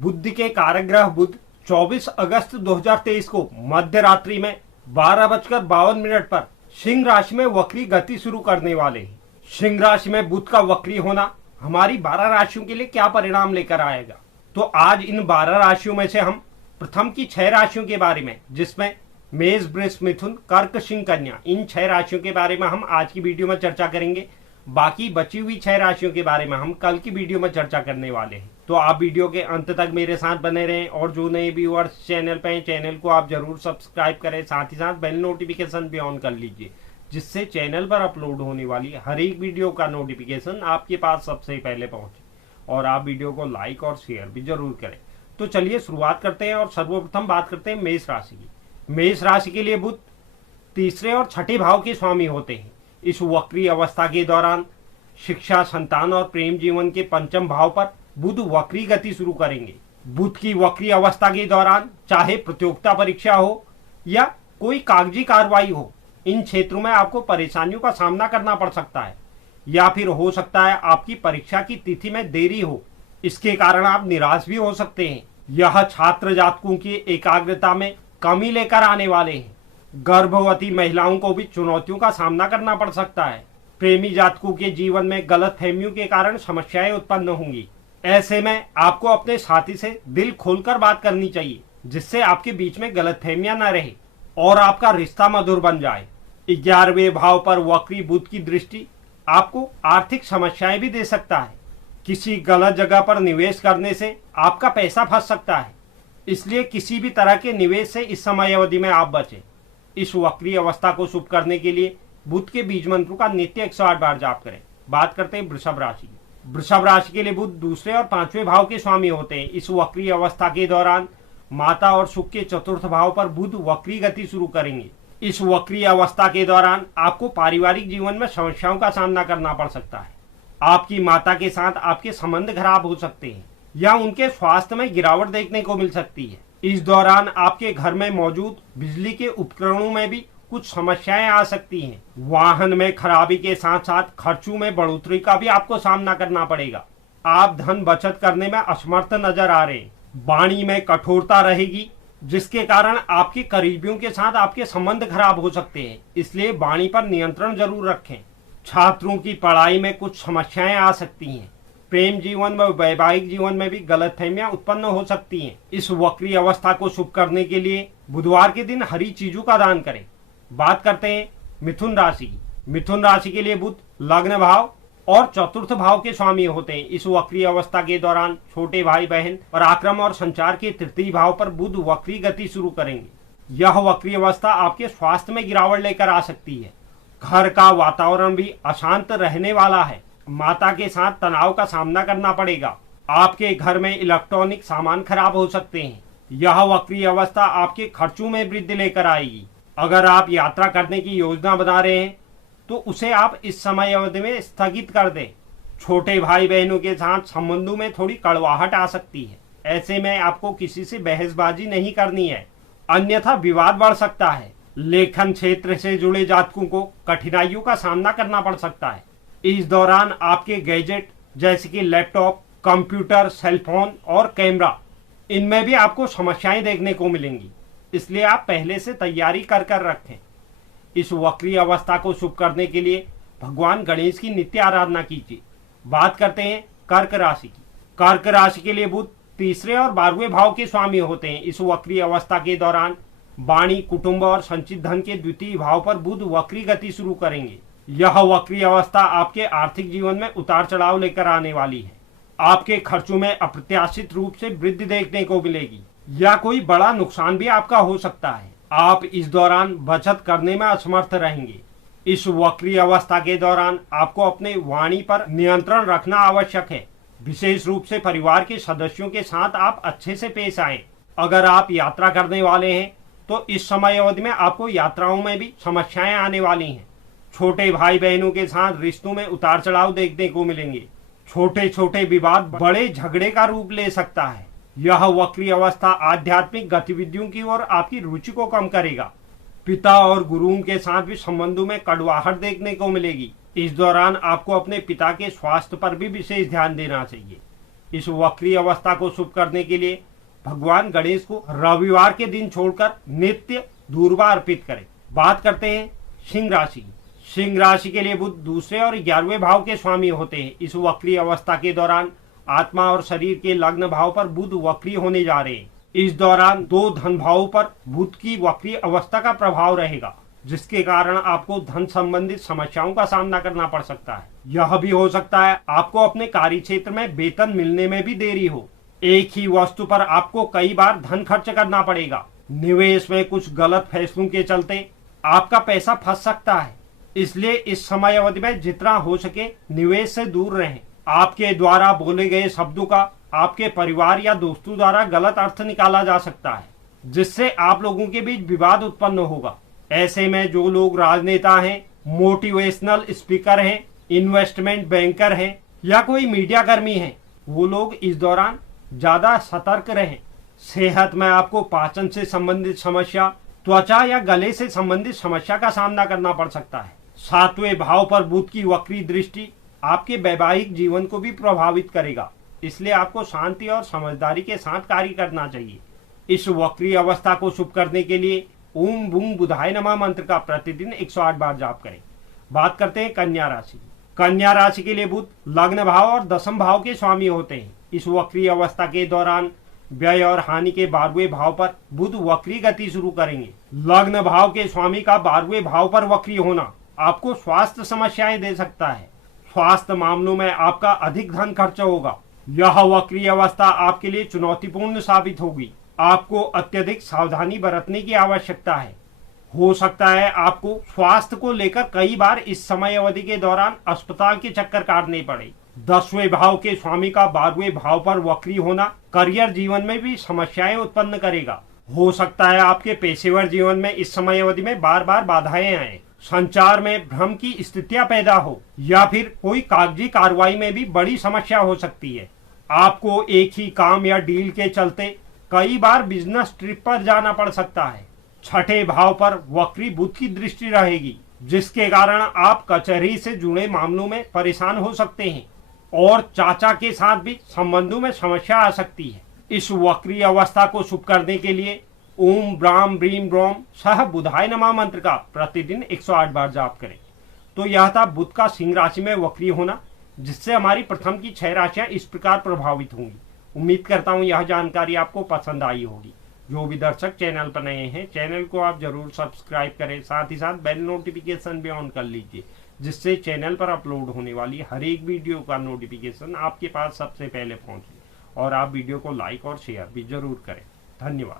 बुध के कारक ग्रह बुध 24 अगस्त 2023 को मध्य रात्रि में 12:52 पर सिंह राशि में वक्री गति शुरू करने वाले हैं। सिंह राशि में बुध का वक्री होना हमारी 12 राशियों के लिए क्या परिणाम लेकर आएगा, तो आज इन 12 राशियों में से हम प्रथम की 6 राशियों के बारे में, जिसमें मेष, वृष, मिथुन, कर्क, सिंह, कन्या, इन 6 राशियों के बारे में हम आज की वीडियो में चर्चा करेंगे। बाकी बची हुई 6 राशियों के बारे में हम कल की वीडियो में चर्चा करने वाले हैं। तो आप वीडियो के अंत तक मेरे साथ बने रहें और जो नए व्यूअर्स चैनल पे हैं, चैनल को आप जरूर सब्सक्राइब करें, साथ ही साथ बेल नोटिफिकेशन भी ऑन कर लीजिए, जिससे चैनल पर अपलोड होने वाली हर एक वीडियो का नोटिफिकेशन आपके पास सबसे पहले पहुंचे। और आप वीडियो को लाइक और शेयर भी जरूर करें। तो चलिए शुरुआत करते हैं और सर्वप्रथम बात करते हैं मेष राशि की। मेष राशि के लिए बुध तीसरे और छठे भाव के स्वामी होते हैं। इस वक्री अवस्था के दौरान शिक्षा, संतान और प्रेम जीवन के पंचम भाव पर बुध वक्री गति शुरू करेंगे। बुध की वक्री अवस्था के दौरान चाहे प्रतियोगिता परीक्षा हो या कोई कागजी कार्रवाई हो, इन क्षेत्रों में आपको परेशानियों का सामना करना पड़ सकता है, या फिर हो सकता है आपकी परीक्षा की तिथि में देरी हो। इसके कारण आप निराश भी हो सकते हैं। यह छात्र जातकों की एकाग्रता में कमी लेकर आने वाले हैं। गर्भवती महिलाओं को भी चुनौतियों का सामना करना पड़ सकता है। प्रेमी जातकों के जीवन में गलतफहमियों के कारण समस्याएं उत्पन्न होंगी। ऐसे में आपको अपने साथी से दिल खोलकर बात करनी चाहिए, जिससे आपके बीच में गलतफहमियां न रहे और आपका रिश्ता मधुर बन जाए। 11वें भाव पर वक्री बुध की दृष्टि आपको आर्थिक समस्याएं भी दे सकता है। किसी गलत जगह पर निवेश करने से आपका पैसा फंस सकता है, इसलिए किसी भी तरह के निवेश से इस समय अवधि में आप बचें। इस वक्री अवस्था को शुभ करने के लिए बुध के बीज मंत्र का नित्य 108 बार जाप करें। बात करते हैं वृषभ राशि की। वृषभ राशि के लिए बुध दूसरे और 5वें भाव के स्वामी होते हैं। इस वक्री अवस्था के दौरान माता और सुख के चतुर्थ भाव पर बुध वक्री गति शुरू करेंगे। इस वक्री अवस्था के दौरान आपको पारिवारिक जीवन में समस्याओं का सामना करना पड़ सकता है। आपकी माता के साथ आपके संबंध खराब हो सकते हैं या उनके स्वास्थ्य में गिरावट देखने को मिल सकती है। इस दौरान आपके घर में मौजूद बिजली के उपकरणों में भी कुछ समस्याएं आ सकती हैं। वाहन में खराबी के साथ साथ खर्चों में बढ़ोतरी का भी आपको सामना करना पड़ेगा। आप धन बचत करने में असमर्थ नजर आ रहे हैं। वाणी में कठोरता रहेगी, जिसके कारण आपके करीबियों के साथ आपके संबंध खराब हो सकते हैं, इसलिए वाणी पर नियंत्रण जरूर रखें। छात्रों की पढ़ाई में कुछ समस्याएं आ सकती हैं। प्रेम जीवन व वैवाहिक जीवन में भी गलतफहमियां उत्पन्न हो सकती हैं। इस वक्री अवस्था को शुभ करने के लिए बुधवार के दिन हरी चीजों का दान करें। बात करते हैं मिथुन राशि की। मिथुन राशि के लिए बुध लग्न भाव और चतुर्थ भाव के स्वामी होते हैं। इस वक्री अवस्था के दौरान छोटे भाई बहन, पराक्रम और संचार के तृतीय भाव पर बुध वक्री गति शुरू करेंगे। यह वक्री अवस्था आपके स्वास्थ्य में गिरावट लेकर आ सकती है। घर का वातावरण भी अशांत रहने वाला है। माता के साथ तनाव का सामना करना पड़ेगा। आपके घर में इलेक्ट्रॉनिक सामान खराब हो सकते हैं। यह वक्री अवस्था आपके खर्चों में वृद्धि लेकर आएगी। अगर आप यात्रा करने की योजना बना रहे हैं तो उसे आप इस समय अवधि में स्थगित कर दें। छोटे भाई बहनों के साथ संबंधों में थोड़ी कड़वाहट आ सकती है। ऐसे में आपको किसी से बहसबाजी नहीं करनी है, अन्यथा विवाद बढ़ सकता है। लेखन क्षेत्र से जुड़े जातकों को कठिनाइयों का सामना करना पड़ सकता है। इस दौरान आपके गैजेट जैसे कि लैपटॉप, कंप्यूटर, सेलफोन और कैमरा, इनमें भी आपको समस्याएं देखने को मिलेंगी, इसलिए आप पहले से तैयारी कर रखें। इस वक्री अवस्था को शुभ करने के लिए भगवान गणेश की नित्य आराधना कीजिए। बात करते हैं कर्क राशि की। कर्क राशि के लिए बुध तीसरे और 12वें भाव के स्वामी होते हैं। इस वक्री अवस्था के दौरान वाणी, कुटुंब और संचित धन के द्वितीय भाव पर बुध वक्री गति शुरू करेंगे। यह वक्री अवस्था आपके आर्थिक जीवन में उतार चढ़ाव लेकर आने वाली है। आपके खर्चों में अप्रत्याशित रूप से वृद्धि देखने को मिलेगी या कोई बड़ा नुकसान भी आपका हो सकता है। आप इस दौरान बचत करने में असमर्थ रहेंगे। इस वक्री अवस्था के दौरान आपको अपने वाणी पर नियंत्रण रखना आवश्यक है। विशेष रूप से परिवार के सदस्यों के साथ आप अच्छे से पेश आएं। अगर आप यात्रा करने वाले हैं तो इस समय अवधि में आपको यात्राओं में भी समस्याएं आने वाली हैं। छोटे भाई बहनों के साथ रिश्तों में उतार चढ़ाव देखने को मिलेंगे। छोटे छोटे विवाद बड़े झगड़े का रूप ले सकता है। यह वक्री अवस्था आध्यात्मिक गतिविधियों की ओर आपकी रुचि को कम करेगा। पिता और गुरुओं के साथ भी संबंधों में कड़वाहट देखने को मिलेगी। इस दौरान आपको अपने पिता के स्वास्थ्य पर भी विशेष ध्यान देना चाहिए। इस वक्री अवस्था को शुभ करने के लिए भगवान गणेश को रविवार के दिन छोड़कर नित्य दूर्वा अर्पित करें। बात करते हैं सिंह राशि। सिंह राशि के लिए बुध दूसरे और 11वें भाव के स्वामी होते हैं। इस वक्री अवस्था के दौरान आत्मा और शरीर के लग्न भाव पर बुध वक्री होने जा रहे हैं। इस दौरान 2 धन भावों पर बुध की वक्री अवस्था का प्रभाव रहेगा, जिसके कारण आपको धन संबंधित समस्याओं का सामना करना पड़ सकता है। यह भी हो सकता है आपको अपने कार्य क्षेत्र में वेतन मिलने में भी देरी हो। एक ही वस्तु पर आपको कई बार धन खर्च करना पड़ेगा। निवेश में कुछ गलत फैसलों के चलते आपका पैसा फंस सकता है, इसलिए इस समय अवधि में जितना हो सके निवेश से दूर रहें। आपके द्वारा बोले गए शब्दों का आपके परिवार या दोस्तों द्वारा गलत अर्थ निकाला जा सकता है, जिससे आप लोगों के बीच विवाद उत्पन्न होगा। ऐसे में जो लोग राजनेता हैं, मोटिवेशनल स्पीकर हैं, इन्वेस्टमेंट बैंकर हैं या कोई मीडिया कर्मी हैं, वो लोग इस दौरान ज्यादा सतर्क रहें। सेहत में आपको पाचन से संबंधित समस्या, त्वचा या गले से संबंधित समस्या का सामना करना पड़ सकता है। 7वें भाव पर बुध की वक्री दृष्टि आपके वैवाहिक जीवन को भी प्रभावित करेगा, इसलिए आपको शांति और समझदारी के साथ कार्य करना चाहिए। इस वक्री अवस्था को शुभ करने के लिए ओम बूम बुधाय नमः मंत्र का प्रतिदिन 108 बार जाप करें। बात करते हैं कन्या राशि। कन्या राशि के लिए बुध लग्न भाव और 10वें भाव के स्वामी होते हैं। इस वक्री अवस्था के दौरान व्यय और हानि के 12वें भाव पर बुध वक्री गति शुरू करेंगे। लग्न भाव के स्वामी का 12वें भाव पर वक्री होना आपको स्वास्थ्य समस्याएं दे सकता है। स्वास्थ्य मामलों में आपका अधिक धन खर्च होगा। यह वक्री अवस्था आपके लिए चुनौतीपूर्ण साबित होगी। आपको अत्यधिक सावधानी बरतने की आवश्यकता है। हो सकता है आपको स्वास्थ्य को लेकर कई बार इस समय अवधि के दौरान अस्पताल के चक्कर काटने पड़े। 10वें भाव के स्वामी का 12वें भाव पर वक्री होना करियर जीवन में भी समस्याएं उत्पन्न करेगा। हो सकता है आपके पेशेवर जीवन में इस समय अवधि में बार बार बाधाएं आए, संचार में भ्रम की स्थितियां पैदा हो या फिर कोई कागजी कार्रवाई में भी बड़ी समस्या हो सकती है। आपको एक ही काम या डील के चलते कई बार बिजनेस ट्रिप पर जाना पड़ सकता है। 6ठे भाव पर वक्री बुध की दृष्टि रहेगी, जिसके कारण आप कचहरी से जुड़े मामलों में परेशान हो सकते हैं और चाचा के साथ भी संबंधों में समस्या आ सकती है। इस वक्री अवस्था को शुभ करने के लिए ओम ब्राम ब्रीम ब्रोम सह बुधाय नमः मंत्र का प्रतिदिन 108 बार जाप करें। तो यह था बुध का सिंह राशि में वक्री होना, जिससे हमारी प्रथम की 6 राशियां इस प्रकार प्रभावित होंगी। उम्मीद करता हूं यह जानकारी आपको पसंद आई होगी। जो भी दर्शक चैनल पर नए हैं, चैनल को आप जरूर सब्सक्राइब करें, साथ ही साथ बेल नोटिफिकेशन भी ऑन कर लीजिए, जिससे चैनल पर अपलोड होने वाली हर एक वीडियो का नोटिफिकेशन आपके पास सबसे पहले पहुंचे। और आप वीडियो को लाइक और शेयर भी जरूर करें। धन्यवाद।